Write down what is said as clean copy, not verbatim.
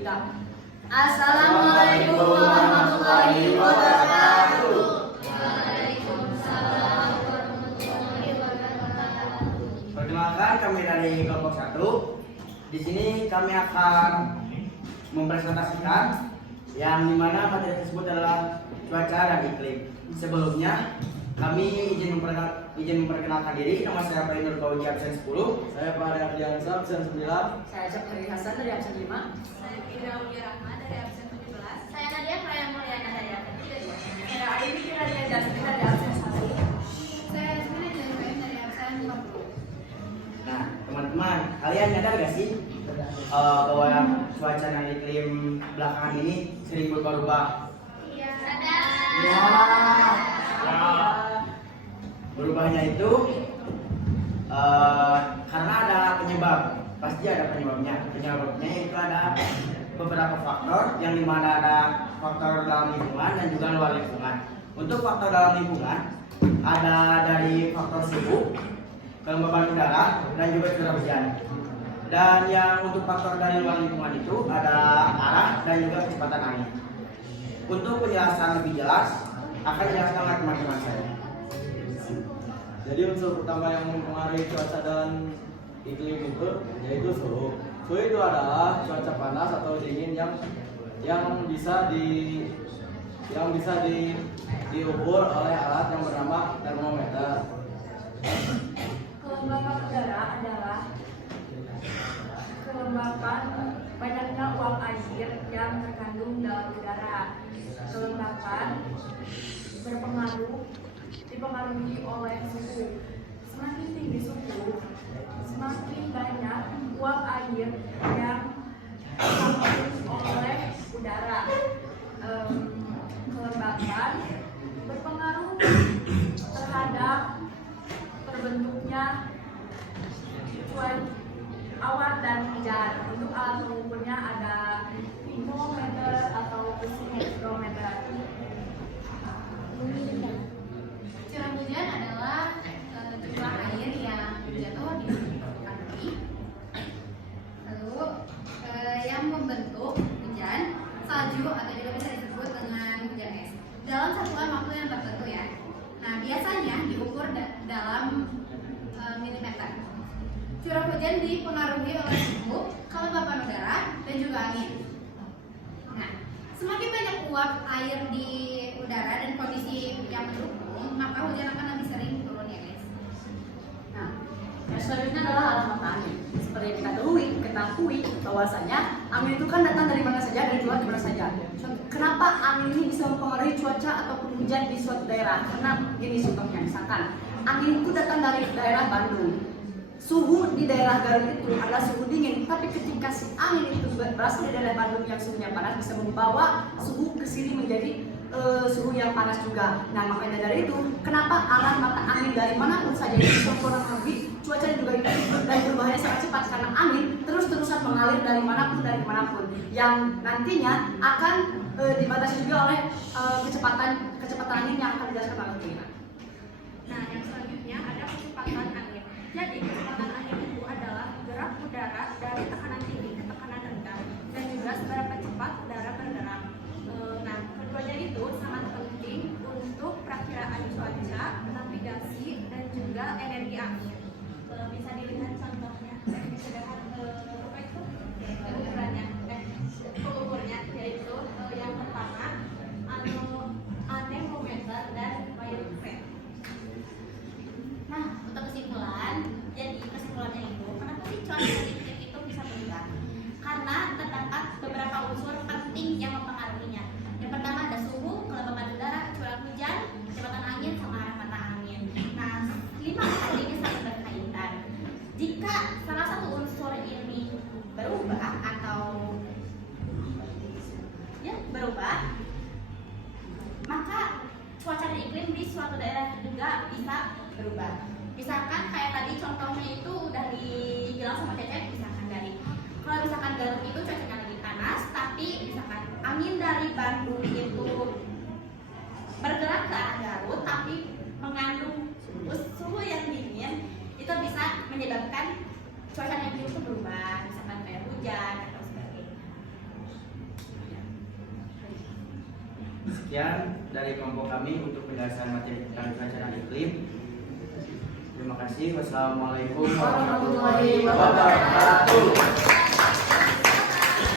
kita. Assalamualaikum warahmatullahi wabarakatuh. Waalaikumsalam warahmatullahi wabarakatuh. Perkenalkan, kami dari kelompok 1. Di sini kami akan mempresentasikan yang dimana materi tersebut adalah cuaca dan iklim. Sebelumnya kami izin memperkenalkan diri. Nama saya Pak Nur Fauzi, absen 10. Saya Pak Ardiansa, absen 9. Saya Jafari Hasan dari absen 5. Saya Fira Ulia Rahma dari absen 17. Saya Nadia Praya Mulyana dari absen 32. Saya Aini Kiradia Jasmine dari absen 1. Saya Yasmina Jensen dari absen 50. Nah, teman-teman, kalian nyadar gak sih bahwa cuaca dan iklim belakangan ini sering berubah-ubah? Iya. Ya. Berubahnya itu karena ada penyebab. Pasti ada penyebabnya. Penyebabnya itu ada beberapa faktor yang dimana ada faktor dalam lingkungan dan juga luar lingkungan. Untuk faktor dalam lingkungan ada dari faktor suhu, kelembaban udara, dan juga curah hujan. Dan yang untuk faktor dari luar lingkungan itu ada arah dan juga kecepatan angin. Untuk penjelasan lebih jelas akan dijelaskan oleh teman-teman saya. Jadi unsur pertama yang mempengaruhi cuaca dan iklim itu yaitu suhu. Suhu itu adalah cuaca panas atau dingin yang bisa diukur oleh alat yang bernama termometer. Kelembapan udara adalah kelembapan banyaknya uap air yang terkandung dalam udara. Kelembapan dipengaruhi oleh suhu. Semakin tinggi suhu, semakin banyak uap air yang terkandung oleh udara. Kelembapan berpengaruh terhadap terbentuknya awan dan hujan. Untuk alat pengukurnya ada micrometer atau hygrometer. Curah hujan adalah jumlah air yang jatuh di permukaan bumi. Lalu yang membentuk hujan, salju atau juga bisa disebut dengan hujan es dalam satuan waktu yang tertentu ya. Nah, biasanya diukur dalam milimeter. Curah hujan dipengaruhi oleh suhu, kelembapan udara, dan juga angin. Nah, semakin banyak uap air di udara dan kondisi yang mendukung, maka hujan akan lebih sering turun ya guys. Nah, yang selanjutnya adalah alamat angin. Seperti yang kita ketahui bahwasanya angin itu kan datang dari mana saja dan juga di mana saja. Kenapa angin ini bisa mempengaruhi cuaca ataupun hujan di suatu daerah? Karena ini contohnya, misalkan angin itu datang dari daerah Bandung. Suhu di daerah Garut itu adalah suhu dingin, tapi ketika si angin itu berasal dari daerah Bandung yang suhunya panas, bisa membawa suhu ke sini menjadi suhu yang panas juga. Nah, makanya dari itu, kenapa arah mata angin dari manapun saja itu kurang lebih cuaca juga itu dan berubahnya sangat cepat karena angin terus-terusan mengalir dari manapun yang nantinya akan dibatasi juga oleh kecepatan angin yang akan dijelaskan oleh kita. Nah, yang selanjutnya ada kecepatan angin. Jadi, kecepatan angin itu adalah gerak udara dari tekanan tinggi ke tekanan rendah dan juga seberapa cepat udara bergerak. Nah, keduanya itu sangat penting untuk perakiraan cuaca, navigasi, dan juga energi angin. Bisa dilihat contohnya, pengukurnya, yaitu yang pertama anemometer dan barometer. Nah, untuk kesimpulannya itu, kenapa sih cuaca dan iklim itu bisa berubah? Karena terdapat beberapa unsur penting yang mempengaruhinya. Yang pertama ada suhu, kelembapan udara, curah hujan, kecepatan angin, sama arah mata angin. Nah, 5 hal ini sangat berkaitan. Jika salah satu unsur ini berubah atau berubah, maka cuaca dan iklim di suatu daerah juga bisa berubah. Misalkan kayak tadi contohnya itu udah dibilang sama Cecep, misalkan kalau misalkan Garut itu cuacanya lagi panas, tapi misalkan angin dari Bandung itu bergerak ke arah Garut tapi mengandung suhu yang dingin, itu bisa menyebabkan cuaca yang itu berubah, misalkan kayak hujan atau sebagainya. Sekian dari kelompok kami untuk penjelasan materi tentang cuaca dan iklim. Terima kasih. Wassalamualaikum warahmatullahi wabarakatuh.